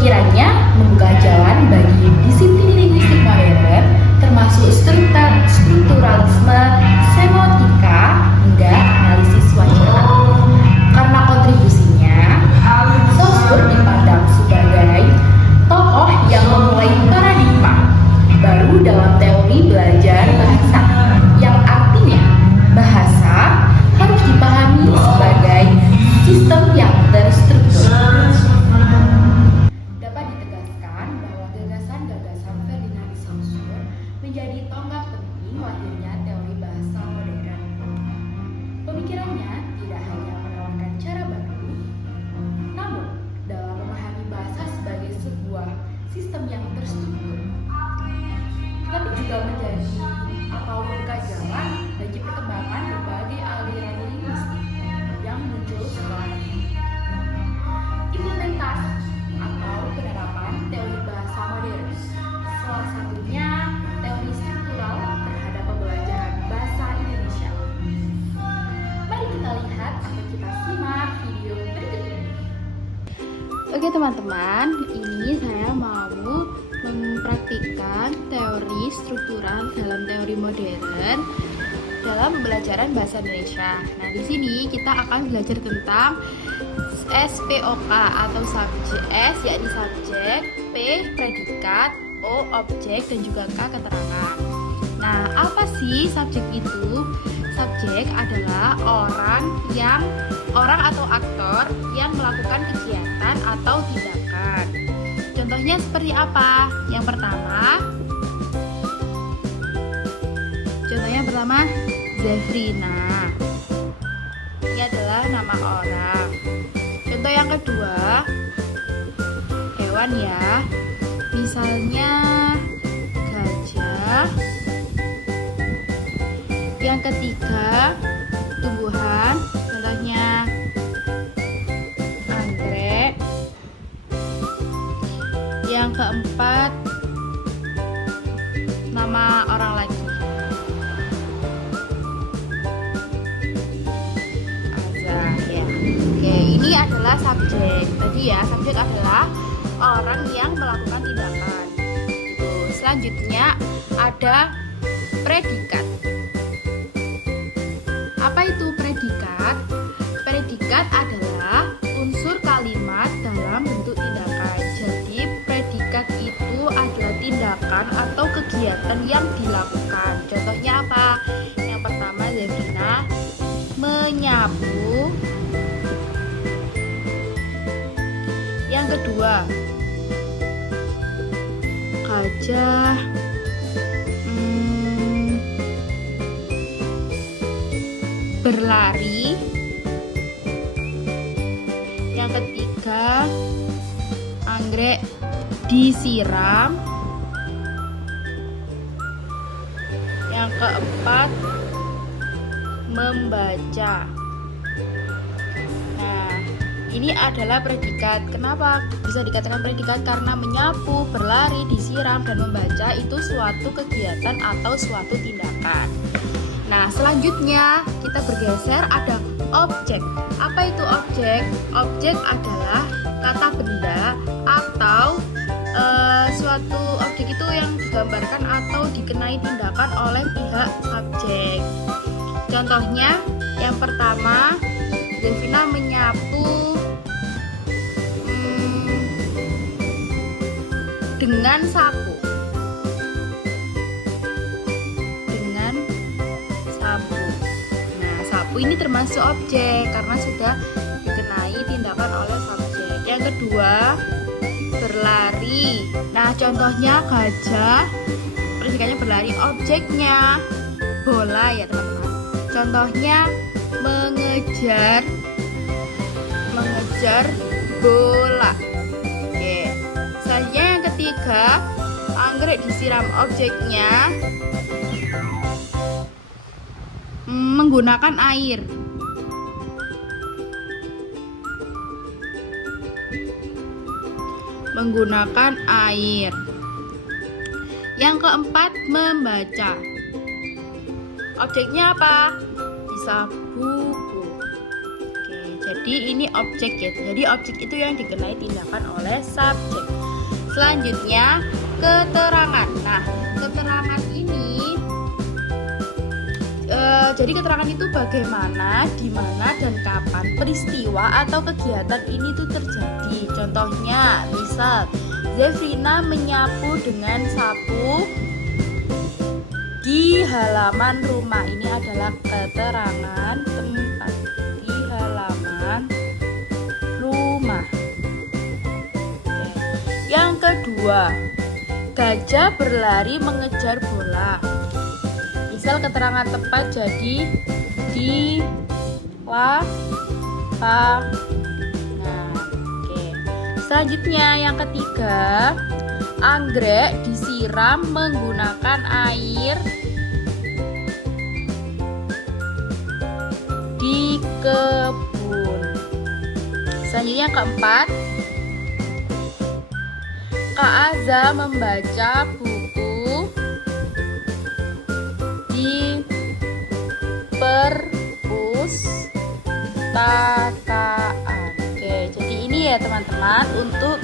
Pemikirannya membuka jalan bagi disiplin linguistik modern, termasuk strukturalisme, semiotika, hingga analisis wacana. Karena kontribusinya, Saussure dipandang sebagai tokoh yang memulai paradigma baru dalam teori belajar bahasa, yang artinya bahasa harus dipahami sebagai sistem yang terstruktur. Dapat ditegaskan bahwa gagasan-gagasan Ferdinand Saussure menjadi tonggak penting lahirnya teori bahasa modern. Pemikirannya tidak hanya menawarkan cara baru, namun dalam memahami bahasa sebagai sebuah sistem yang terstruktur, tapi juga menjadi atau membuka jalan bagi perkembangan berbagai aliran linguistik yang muncul setelahnya. Implementasi atau penerapan teori bahasa modern, salah satunya teori struktural terhadap pembelajaran bahasa Indonesia. Mari kita lihat atau kita simak video berikut ini. Oke teman-teman, ini saya mau mempraktikkan teori struktural dalam teori modern dalam pembelajaran bahasa Indonesia. Nah, di sini kita akan belajar tentang SPOK atau subjek. S yakni subjek, P predikat, O objek, dan juga K keterangan. Nah, apa sih subjek itu? Subjek adalah orang atau aktor yang melakukan kegiatan atau tindakan. Contohnya seperti apa? Yang pertama, Zefrina. Ini adalah nama orang. Contoh yang kedua, hewan ya. Misalnya gajah. Yang ketiga, tumbuhan. Contohnya anggrek. Yang keempat, nama orang lagi. Azza ya. Oke, ini adalah subjek. Tadi ya, subjek adalah orang yang melakukan tindakan. Selanjutnya ada predikat. Apa itu predikat? Predikat adalah unsur kalimat dalam bentuk tindakan. Jadi predikat itu adalah tindakan atau kegiatan yang dilakukan. Contohnya apa? Yang pertama, Zefrina menyapu. Yang kedua, gajah berlari. Yang ketiga, anggrek disiram. Yang keempat, membaca. Nah, ini adalah predikat. Kenapa bisa dikatakan predikat? Karena menyapu, berlari, disiram, dan membaca itu suatu kegiatan atau suatu tindakan. Nah, selanjutnya kita bergeser, ada objek. Apa itu objek? Objek adalah kata benda atau suatu objek itu yang digambarkan atau dikenai tindakan oleh pihak subjek. Contohnya, yang pertama, Zefrina menyapu dengan sapu. Ini termasuk objek karena sudah dikenai tindakan oleh subjek. Yang kedua, berlari. Nah, contohnya gajah, predikannya berlari, objeknya bola ya teman-teman. Contohnya mengejar bola. Oke. Selanjutnya yang ketiga, anggrek disiram, objeknya menggunakan air. Yang keempat, membaca. Objeknya apa? Bisa buku. Oke, Jadi ini objek ya. Jadi objek itu yang dikenai tindakan oleh subjek. Selanjutnya keterangan. Nah, keterangan ini jadi keterangan itu bagaimana, di mana dan kapan peristiwa atau kegiatan ini tuh terjadi. Contohnya, misal Zefrina menyapu dengan sapu di halaman rumah. Ini adalah keterangan tempat di halaman rumah. Oke. Yang kedua, gajah berlari mengejar bola. Misal keterangan tempat jadi di lapangan. Oke. Selanjutnya yang ketiga, anggrek disiram menggunakan air di kebun. Selanjutnya keempat, Kak Aza membaca buku di perpustakaan. Oke, jadi ini ya teman-teman untuk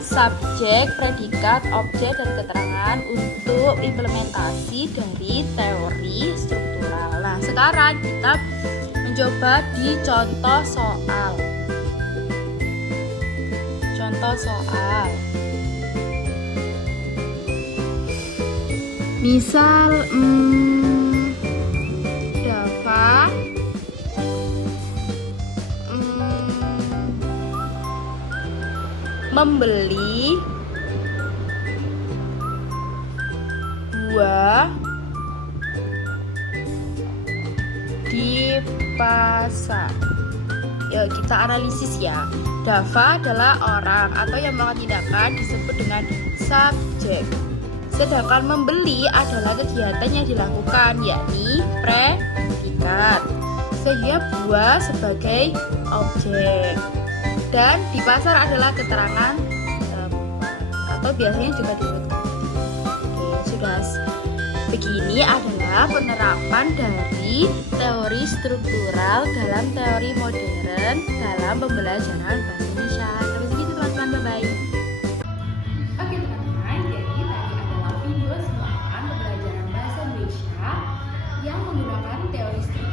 subjek, predikat, objek, dan keterangan untuk implementasi dari teori struktural. Nah, sekarang kita mencoba di contoh soal. Contoh soal. Misal, Dava membeli buah di pasar. Ya, kita analisis ya. Dava adalah orang atau yang melakukan tindakan disebut dengan subjek. Sedangkan membeli adalah kegiatan yang dilakukan, yakni predikat. Sehingga buah sebagai objek. Dan di pasar adalah keterangan atau biasanya juga diurutkan. Oke, sudah. Begini adalah penerapan dari teori struktural dalam teori modern dalam pembelajaran bahasa Indonesia. Sampai segitu teman-teman, bye-bye. Oke teman-teman, jadi tadi adalah video singkatan pembelajaran bahasa Indonesia yang menggunakan teori struktural